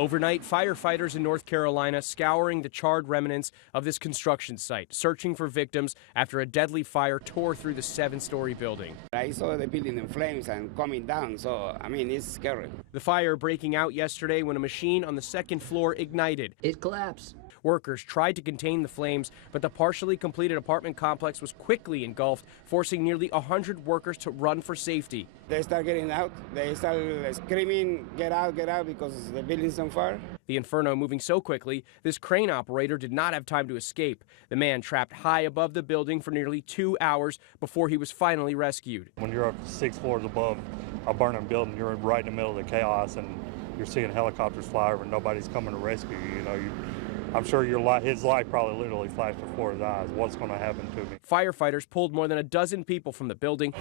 Overnight, firefighters in North Carolina scouring the charred remnants of this construction site, searching for victims after a deadly fire tore through the 7-story building. I saw the building in flames and coming down, so I mean, it's scary. The fire breaking out yesterday when a machine on the second floor ignited. It collapsed. Workers tried to contain the flames, but the partially completed apartment complex was quickly engulfed, forcing nearly 100 workers to run for safety. They start getting out. They start screaming, get out, because the building's on fire. The inferno moving so quickly, this crane operator did not have time to escape. The man trapped high above the building for nearly 2 hours before he was finally rescued. When you're up 6 floors above a burning building, you're right in the middle of the chaos, and you're seeing helicopters fly over and nobody's coming to rescue you. You know, I'm sure his life probably literally flashed before his eyes. What's going to happen to me? Firefighters pulled more than a dozen people from the building,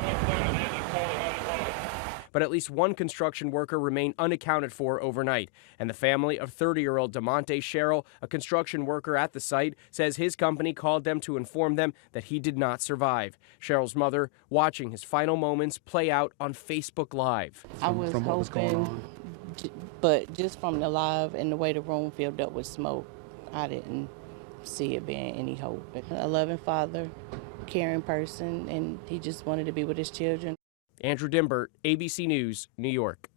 but at least one construction worker remained unaccounted for overnight. And the family of 30-year-old DeMonte Sherrill, a construction worker at the site, says his company called them to inform them that he did not survive. Sherrill's mother watching his final moments play out on Facebook Live. I was hoping, but just from the live and the way the room filled up with smoke, I didn't see it being any hope. A loving father, caring person, and he just wanted to be with his children. Andrew Dimbert, ABC News, New York.